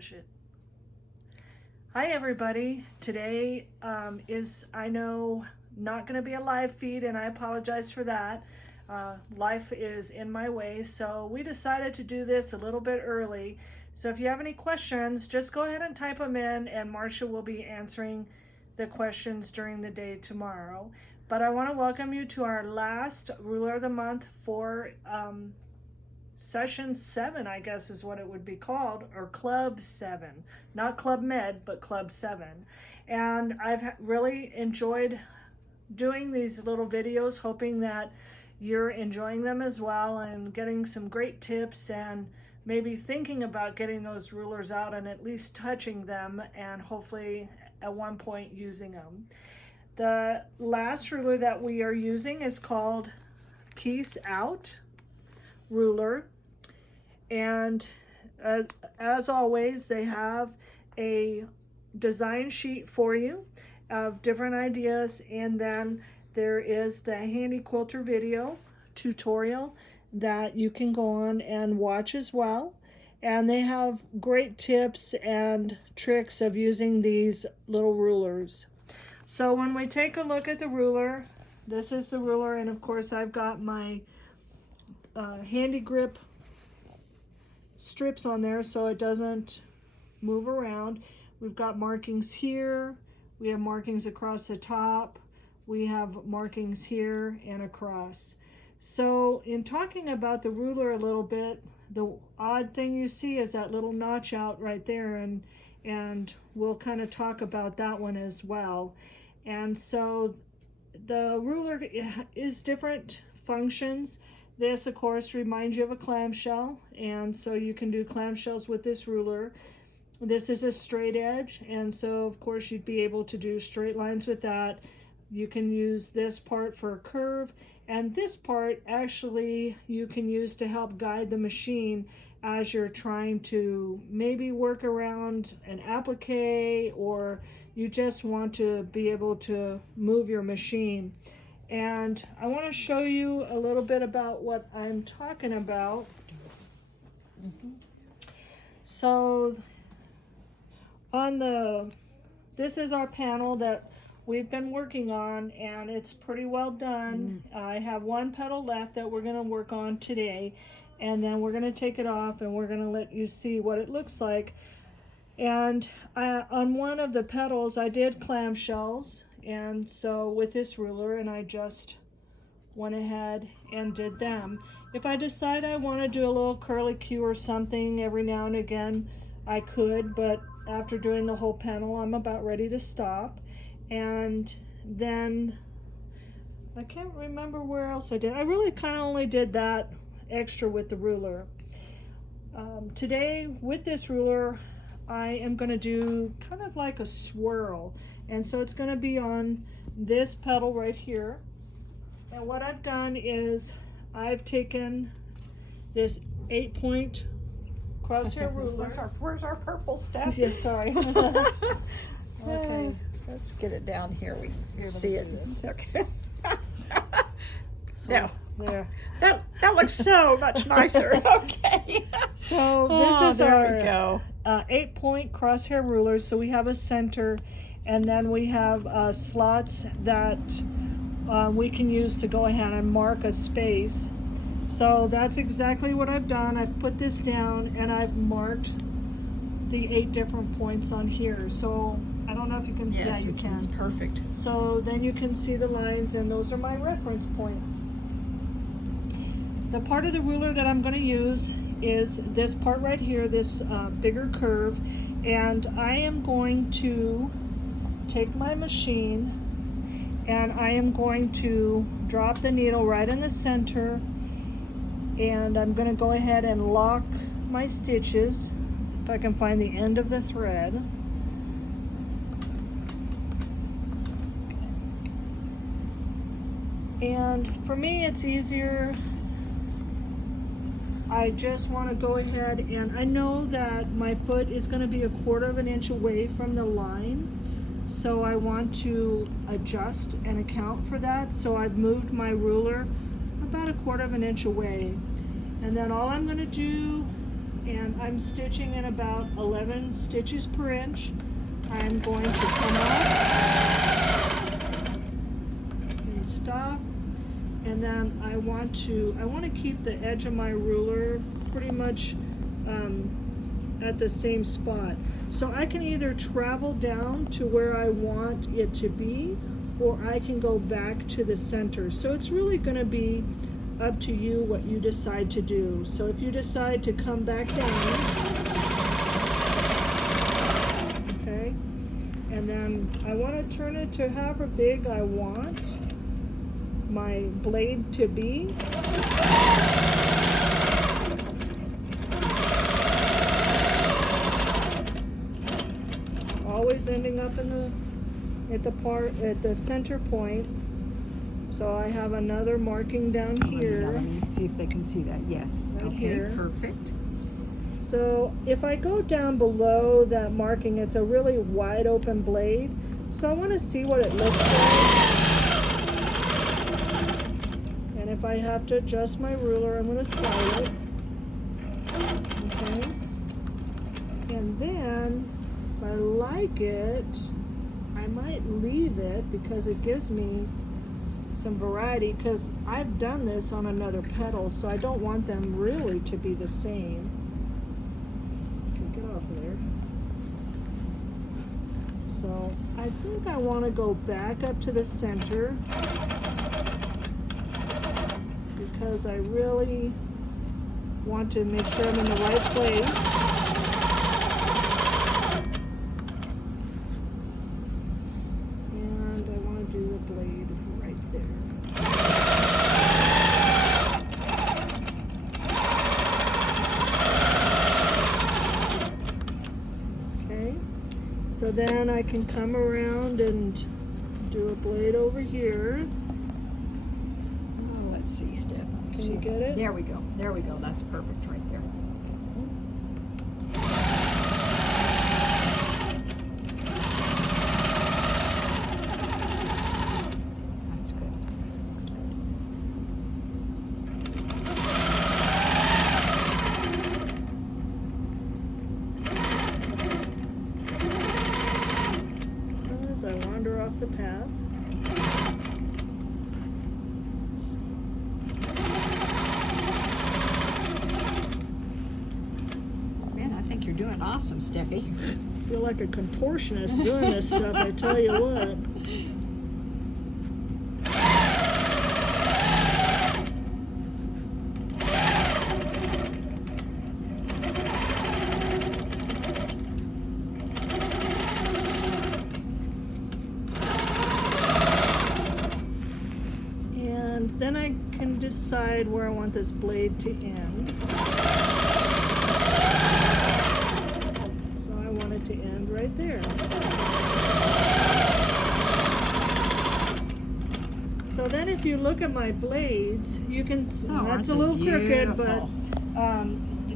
push it. Hi everybody. Today is, I know, not going to be a live feed, and I apologize for that. Life is in my way, so we decided to do this a little bit early. So if you have any questions, just go ahead and type them in, and Marcia will be answering the questions during the day tomorrow. But I want to welcome you to our last Ruler of the Month for Session 7, I guess is what it would be called, or Club 7. Not Club Med, but Club 7. And I've really enjoyed doing these little videos, hoping that you're enjoying them as well and getting some great tips and maybe thinking about getting those rulers out and at least touching them and hopefully at one point using them. The last ruler that we are using is called Peace Out ruler, and as always, they have a design sheet for you of different ideas, and then there is the handy quilter video tutorial that you can go on and watch as well. And they have great tips and tricks of using these little rulers. So when we take a look at the ruler, this is the ruler, and of course I've got my handy grip strips on there so it doesn't move around. We've got markings here, we have markings across the top, we have markings here and across. So in talking about the ruler a little bit, the odd thing you see is that little notch out right there, and we'll kind of talk about that one as well. And so the ruler is different functions. This, of course, reminds you of a clamshell, and so you can do clamshells with this ruler. This is a straight edge, and so, of course, you'd be able to do straight lines with that. You can use this part for a curve, and this part, actually, you can use to help guide the machine as you're trying to maybe work around an applique, or you just want to be able to move your machine. And I want to show you a little bit about what I'm talking about. So this is our panel that we've been working on, and it's pretty well done. I have one petal left that we're going to work on today, and then we're going to take it off and we're going to let you see what it looks like. And on one of the petals I did clamshells, and so with this ruler, and I just went ahead and did them. If I decide I want to do a little curly Q or something every now and again, I could, but after doing the whole panel, I'm about ready to stop. And then I can't remember where else I did. I really kind of only did that extra with the ruler. Today with this ruler, I am going to do kind of like a swirl, and so it's going to be on this petal right here. And what I've done is I've taken this 8-point crosshair ruler. Where's our purple stuff? Yes, sorry. Okay. Let's get it down here. We can see it. Okay. So, Now, there. that looks so much nicer. Okay. So this is there our we go. 8-point crosshair ruler. So we have a center, and then we have slots that we can use to go ahead and mark a space. So that's exactly what I've done. I've put this down and I've marked the 8 different points on here. So I don't know if you can. Yes, yeah, you can. It's perfect. So then you can see the lines, and those are my reference points. The part of the ruler that I'm going to use is this part right here, this bigger curve, and I am going to take my machine and I am going to drop the needle right in the center, and I'm going to go ahead and lock my stitches if I can find the end of the thread. And for me, it's easier. I just want to go ahead, and I know that my foot is going to be 1/4 inch away from the line, so I want to adjust and account for that. So I've moved my ruler about 1/4 inch away, and then all I'm going to do and I'm stitching in about 11 stitches per inch. I'm going to come up and stop, and then I want to keep the edge of my ruler pretty much at the same spot. So I can either travel down to where I want it to be, or I can go back to the center. So it's really going to be up to you what you decide to do. So if you decide to come back down, okay, and then I want to turn it to however big I want my blade to be. Always ending up at the center point. So I have another marking down here. Let me see if they can see that. Yes. Right okay, here. Perfect. So if I go down below that marking, it's a really wide open blade. So I want to see what it looks like. And if I have to adjust my ruler, I'm going to slide it. Okay. And then if I like it, I might leave it because it gives me some variety, because I've done this on another petal, so I don't want them really to be the same. Okay, get off of there. So I think I want to go back up to the center because I really want to make sure I'm in the right place. So then I can come around and do a blade over here. Oh, let's see, Steph. Can you get it? There we go. There we go. That's perfect right there. That's good. As I wander off the path. Man, I think you're doing awesome, Steffi. I feel like a contortionist doing this stuff, I tell you what. And then I can decide where I want this blade to end. So I want it to end right there. So then if you look at my blades, you can see that's a little crooked, but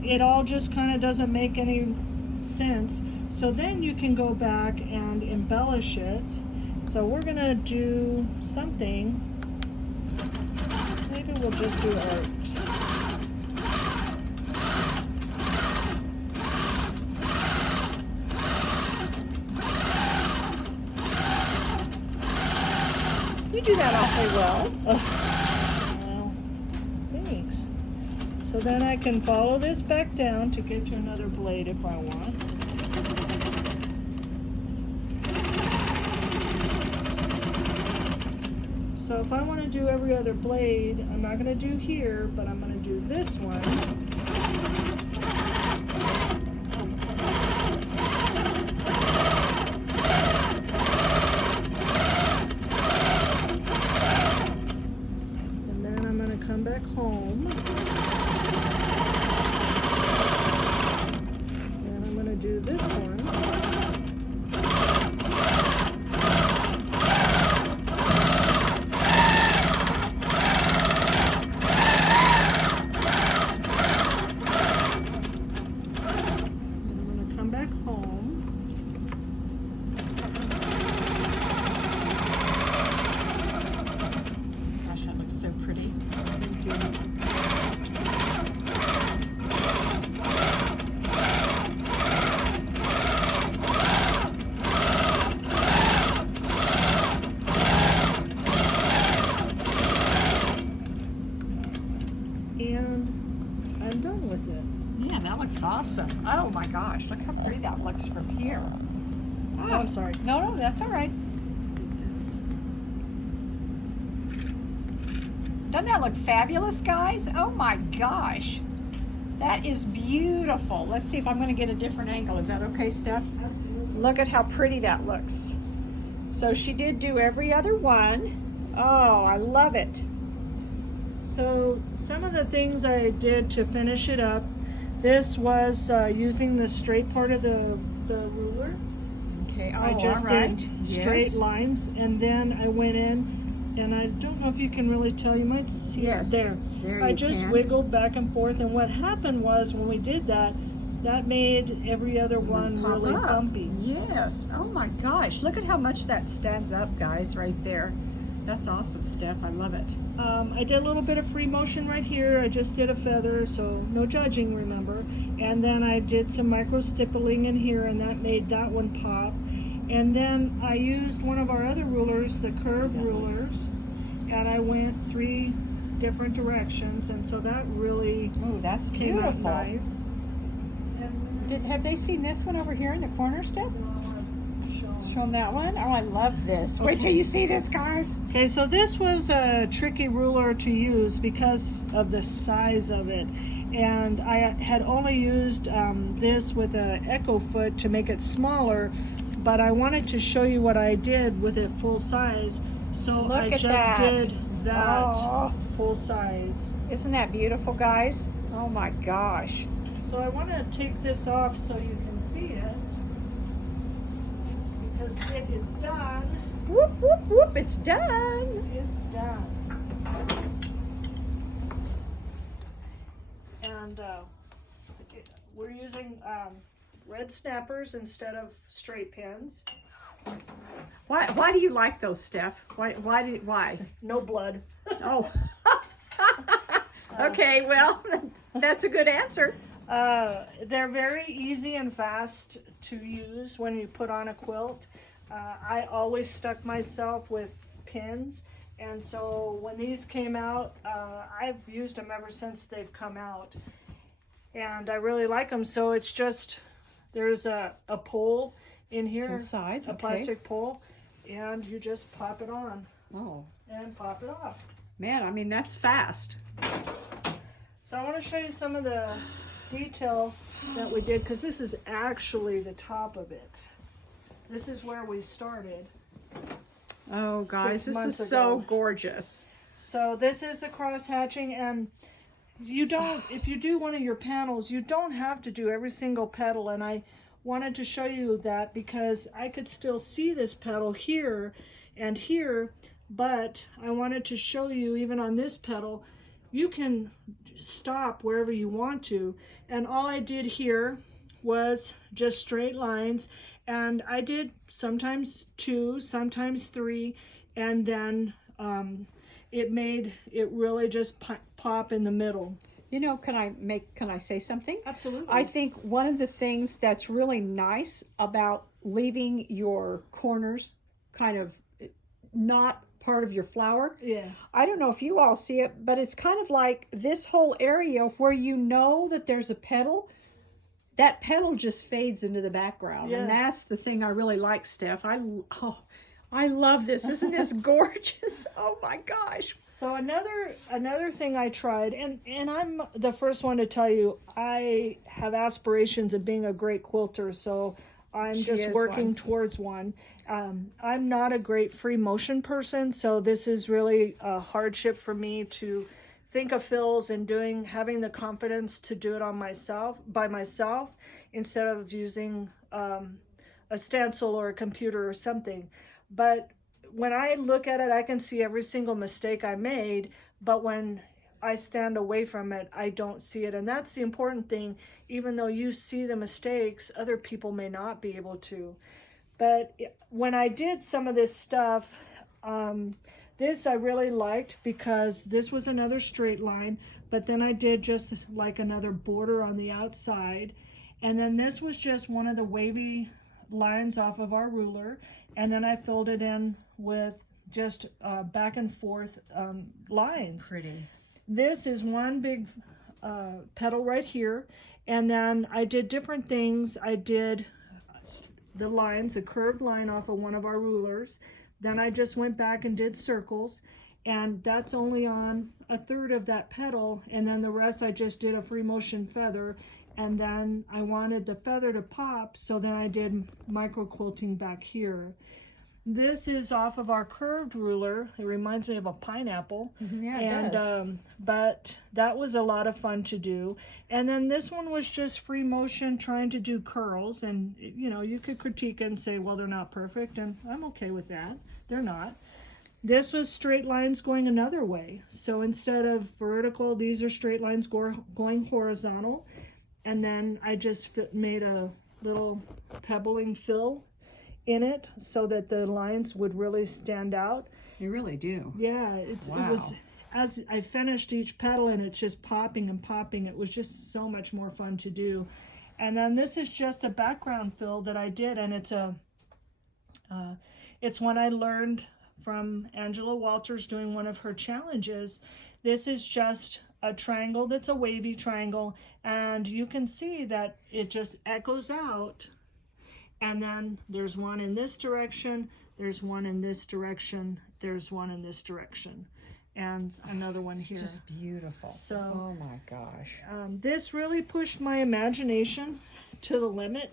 it all just kind of doesn't make any sense. So then you can go back and embellish it. So we're gonna do something. Maybe we'll just do arcs. You do that awfully well. Well, thanks. So then I can follow this back down to get to another blade if I want. So if I want to do every other blade, I'm not going to do here, but I'm going to do this one. And then I'm going to come back home. And I'm going to do this one. awesome. Oh my gosh, look how pretty that looks from here. Oh, I'm sorry. No, that's all right. Doesn't that look fabulous, guys? Oh my gosh. That is beautiful. Let's see if I'm going to get a different angle. Is that okay, Steph? Absolutely. Look at how pretty that looks. So she did do every other one. Oh, I love it. So some of the things I did to finish it up, this was using the straight part of the ruler. Okay, I just all right. did straight Yes. lines, and then I went in, and I don't know if you can really tell, you might see Yes, it there I you just can. wiggled back and forth, and what happened was when we did that, that made every other one Pop really up. bumpy. Yes. Oh my gosh. Look at how much that stands up, guys, right there. That's awesome, Steph. I love it. I did a little bit of free motion right here. I just did a feather, so no judging, remember. And then I did some micro stippling in here, and that made that one pop. And then I used one of our other rulers, the curved rulers, and I went 3 different directions, and so that really Oh, that's came out beautiful. nice. And Have they seen this one over here in the corner, Steph? shown. Show them that one. Oh, I love this. Wait till Okay. you see this, guys. Okay, so this was a tricky ruler to use because of the size of it. And I had only used this with an echo foot to make it smaller, but I wanted to show you what I did with it full size. So Look I at just that. did that Oh. full size. Isn't that beautiful, guys? Oh my gosh. So I want to take this off so you can see it, because it is done. Whoop, whoop, whoop. It's done. It is done. And we're using red snappers instead of straight pins. Why do you like those, Steph? Why? No blood. Oh. Okay, well, that's a good answer. They're very easy and fast to use when you put on a quilt. I always stuck myself with pins, and so when these came out, I've used them ever since they've come out, and I really like them. So it's just, there's a pole in here, Inside, a okay. plastic pole, and you just pop it on Oh, and pop it off. man, I mean, that's fast. So I want to show you some of the detail that we did, because this is actually the top of it. This is where we started. Oh, guys, 6 this months is so ago. gorgeous. So this is the cross hatching, and you don't, if you do one of your panels, you don't have to do every single petal, and I wanted to show you that because I could still see this petal here and here, but I wanted to show you even on this petal, you can stop wherever you want to. And all I did here was just straight lines, and I did sometimes 2, sometimes 3, and then it made it really just pop in the middle. You know, can I say something? Absolutely. I think one of the things that's really nice about leaving your corners kind of not part of your flower. Yeah. I don't know if you all see it, but it's kind of like this whole area where you know that there's a petal. That petal just fades into the background, Yeah. and that's the thing I really like, Steph. I love this. Isn't this gorgeous? Oh my gosh. So another thing I tried, and I'm the first one to tell you, I have aspirations of being a great quilter, so I'm She just is working one. towards one. I'm not a great free motion person, so this is really a hardship for me to think of fills and having the confidence to do it by myself, instead of using a stencil or a computer or something. But when I look at it, I can see every single mistake I made, but when I stand away from it, I don't see it. And that's the important thing. Even though you see the mistakes, other people may not be able to. But when I did some of this stuff, this I really liked because this was another straight line, but then I did just like another border on the outside. And then this was just one of the wavy lines off of our ruler, and then I filled it in with just back and forth lines. So pretty. This is one big petal right here, And then I did different things. I did the lines, a curved line off of one of our rulers. Then I just went back and did circles, and that's only on a third of that petal, and then the rest I just did a free motion feather, and then I wanted the feather to pop, so then I did micro quilting back here. This is off of our curved ruler. It reminds me of a pineapple. Yeah, it does. But that was a lot of fun to do. And then this one was just free motion, trying to do curls. And, you know, you could critique it and say, well, they're not perfect. And I'm okay with that. They're not. This was straight lines going another way. So instead of vertical, these are straight lines going horizontal. And then I just made a little pebbling fill in it so that the lines would really stand out. You really do. Yeah, it was, as I finished each petal and it's just popping and popping, it was just so much more fun to do. And then this is just a background fill that I did, and it's one I learned from Angela Walters doing one of her challenges. This is just a triangle that's a wavy triangle, and you can see that it just echoes out. And then there's one in this direction, there's one in this direction, there's one in this direction, and another one here. It's just beautiful. So, oh my gosh. This really pushed my imagination to the limit.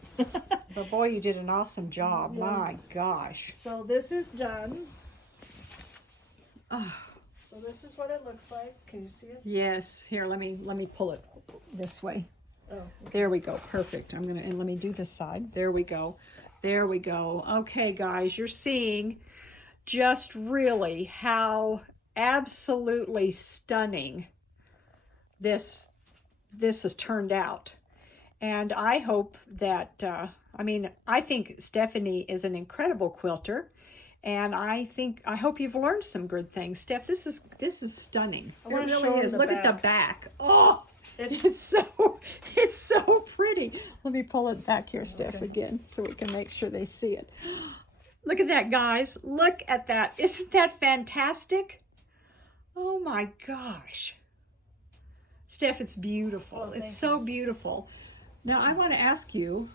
But boy, you did an awesome job. Yeah. My gosh. So this is done. Oh. So this is what it looks like. Can you see it? Yes. Here, let me pull it this way. Oh, okay. There we go. Perfect. And let me do this side. There we go. There we go. Okay, guys, you're seeing just really how absolutely stunning this has turned out. And I hope that, I think Stephanie is an incredible quilter. And I hope you've learned some good things. Steph, this is stunning. It really is. Look at the back. Oh, it's so pretty. Let me pull it back here, Steph, again, so we can make sure they see it. Look at that, guys. Look at that. Isn't that fantastic? Oh my gosh. Steph, it's beautiful. It's so beautiful. Now, I want to ask you,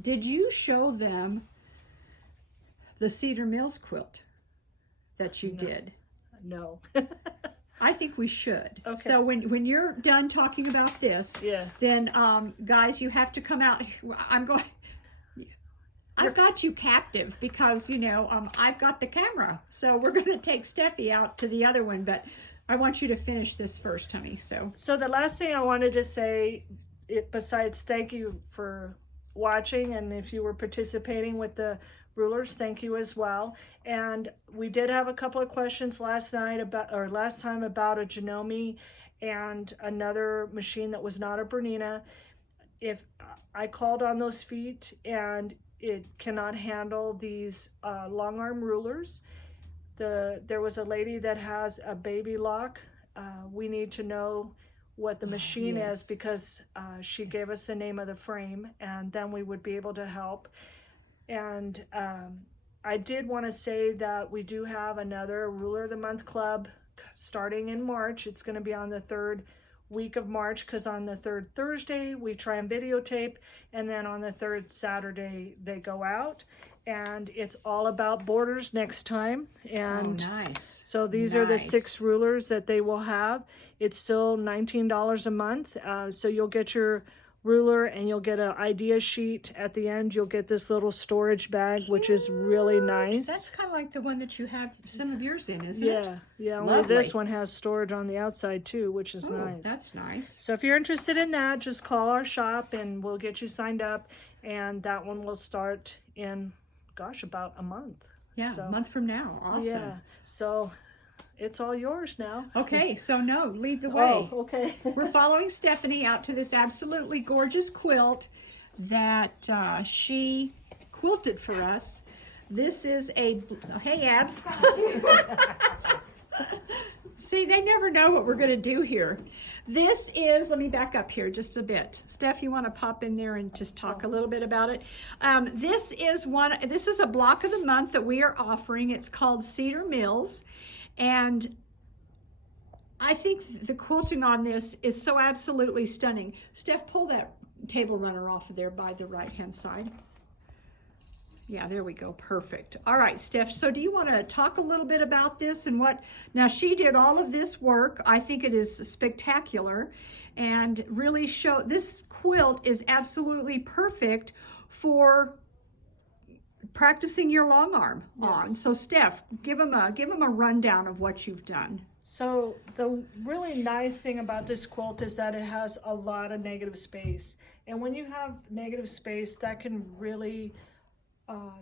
did you show them the Cedar Mills quilt that you did? No. I think we should. Okay. So when you're done talking about this, then guys, you have to come out. I've got you captive because, you know, I've got the camera. So we're going to take Steffi out to the other one, but I want you to finish this first, honey. So the last thing I wanted to say, besides thank you for watching, and if you were participating with the rulers, thank you as well. And we did have a couple of questions last time about a Janome and another machine that was not a Bernina. If I called on those feet and it cannot handle these long arm rulers, there was a lady that has a baby lock. We need to know what the machine is, because she gave us the name of the frame, and then we would be able to help. And I did want to say that we do have another Ruler of the Month Club starting in March. It's going to be on the third week of March, because on the third Thursday we try and videotape, and then on the third Saturday they go out. And it's all about borders next time. And nice. So these are the 6 rulers that they will have. It's still $19 a month. So you'll get your ruler and you'll get an idea sheet at the end. You'll get this little storage bag, which is really nice. That's kind of like the one that you have some of yours in, isn't it? Yeah. Only this one has storage on the outside too, which is nice. That's nice. So if you're interested in that, just call our shop and we'll get you signed up. And that one will start in, about a month. Yeah, a month from now. Awesome. Yeah. So it's all yours now. Okay, so lead the way. Oh, okay. We're following Stephanie out to this absolutely gorgeous quilt that she quilted for us. This is hey, Abs. See, they never know what we're going to do here. This is, let me back up here just a bit. Steph, you want to pop in there and just talk a little bit about it? This is a block of the month that we are offering. It's called Cedar Mills. And I think the quilting on this is so absolutely stunning. Steph, pull that table runner off of there by the right-hand side. Yeah, there we go. Perfect. All right, Steph. So do you want to talk a little bit about this and what? Now, she did all of this work. I think it is spectacular and really show this quilt is absolutely perfect for practicing your long arm on. So Steph, give them a rundown of what you've done. So the really nice thing about this quilt is that it has a lot of negative space. And when you have negative space, that can really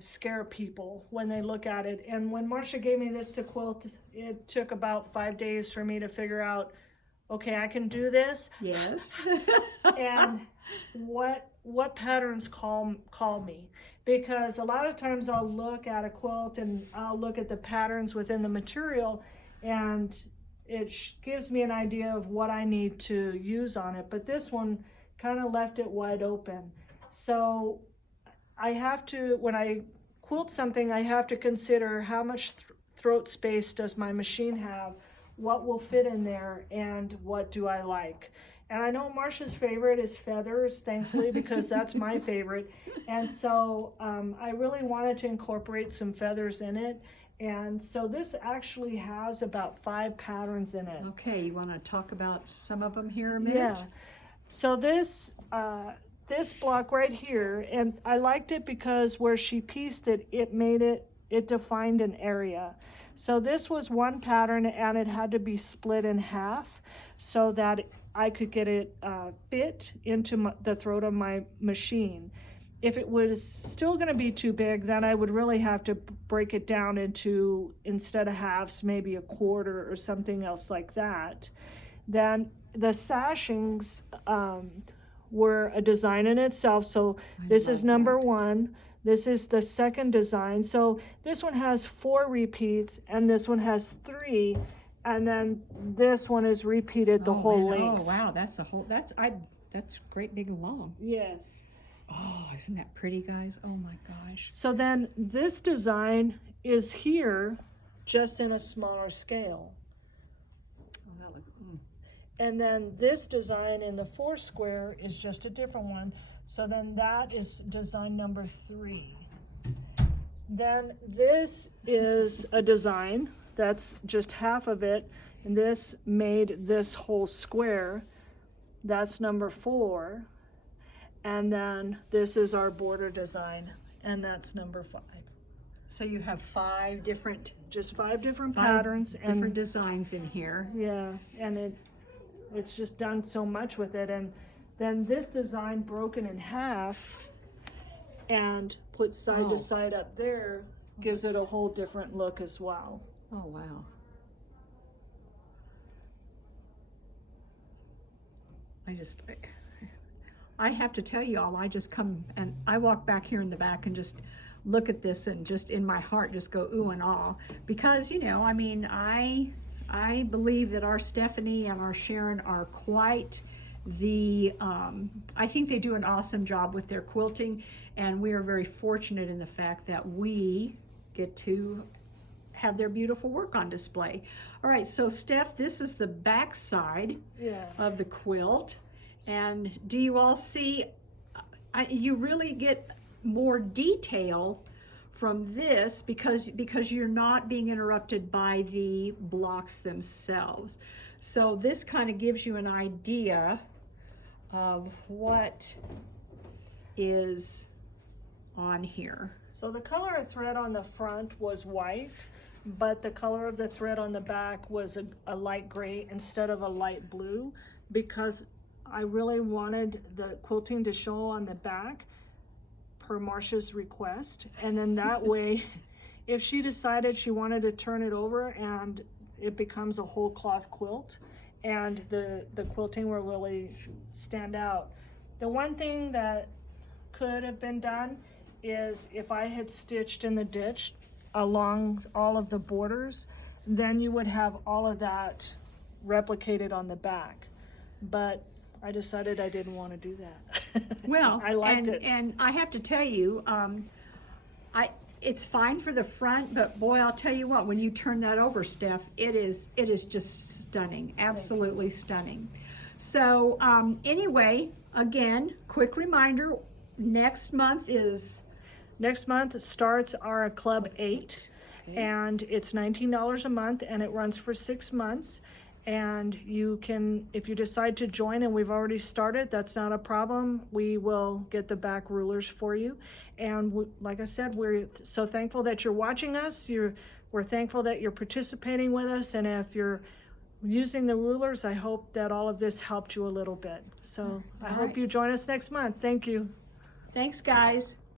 scare people when they look at it. And when Marcia gave me this to quilt, it took about 5 days for me to figure out, okay, I can do this. Yes. And what patterns call me, because a lot of times I'll look at a quilt and I'll look at the patterns within the material, and it gives me an idea of what I need to use on it. But this one kind of left it wide open. So I have to, when I quilt something, I have to consider how much throat space does my machine have, what will fit in there, and what do I like. And I know Marcia's favorite is feathers, thankfully, because that's my favorite. And so I really wanted to incorporate some feathers in it. And so this actually has about 5 patterns in it. Okay, you want to talk about some of them here a minute? Yeah. So this block right here, and I liked it because where she pieced it, it defined an area. So this was one pattern, and it had to be split in half so that I could get it fit into the throat of my machine. If it was still going to be too big, then I would really have to break it down into, instead of halves, maybe a quarter or something else like that. Then the sashings were a design in itself. So this is number 1. This is the second design. So this one has 4 repeats, and this one has 3, and then this one is repeated the whole length. Oh wow, that's great big long. Yes. Oh, isn't that pretty, guys? Oh my gosh. So then this design is here just in a smaller scale. Oh, that looks. And then this design in the 4 square is just a different one. So then that is design number 3. Then this is a design that's just half of it, and this made this whole square. That's number 4. And then this is our border design, and that's number 5. So you have 5 different, just 5 different patterns and different designs in here. Yeah, and it's just done so much with it. And then this design broken in half and put side to side up there gives it a whole different look as well. Oh wow. I have to tell you all, I just come and I walk back here in the back and just look at this and just in my heart just go ooh and ah, because I mean I believe that our Stephanie and our Sharon are quite the I think they do an awesome job with their quilting, and we are very fortunate in the fact that we get to have their beautiful work on display. All right, so Steph, this is the back side of the quilt. And do you all see, you really get more detail from this because you're not being interrupted by the blocks themselves. So this kind of gives you an idea of what is on here. So the color of thread on the front was white, but the color of the thread on the back was a light gray instead of a light blue, because I really wanted the quilting to show on the back per Marcia's request. And then that way, if she decided she wanted to turn it over and it becomes a whole cloth quilt, and the quilting will really stand out. The one thing that could have been done is if I had stitched in the ditch along all of the borders, then you would have all of that replicated on the back. But I decided I didn't want to do that. Well, I liked it. And I have to tell you, it's fine for the front, but boy, I'll tell you what, when you turn that over, Steph, it is just stunning, absolutely stunning. So anyway, again, quick reminder, next month starts our Club 8, okay. and it's $19 a month, and it runs for 6 months. And you can, if you decide to join and we've already started, that's not a problem. We will get the back rulers for you. And like I said, we're so thankful that you're watching us. We're thankful that you're participating with us. And if you're using the rulers, I hope that all of this helped you a little bit. So I hope you join us next month. Thank you. Thanks, guys.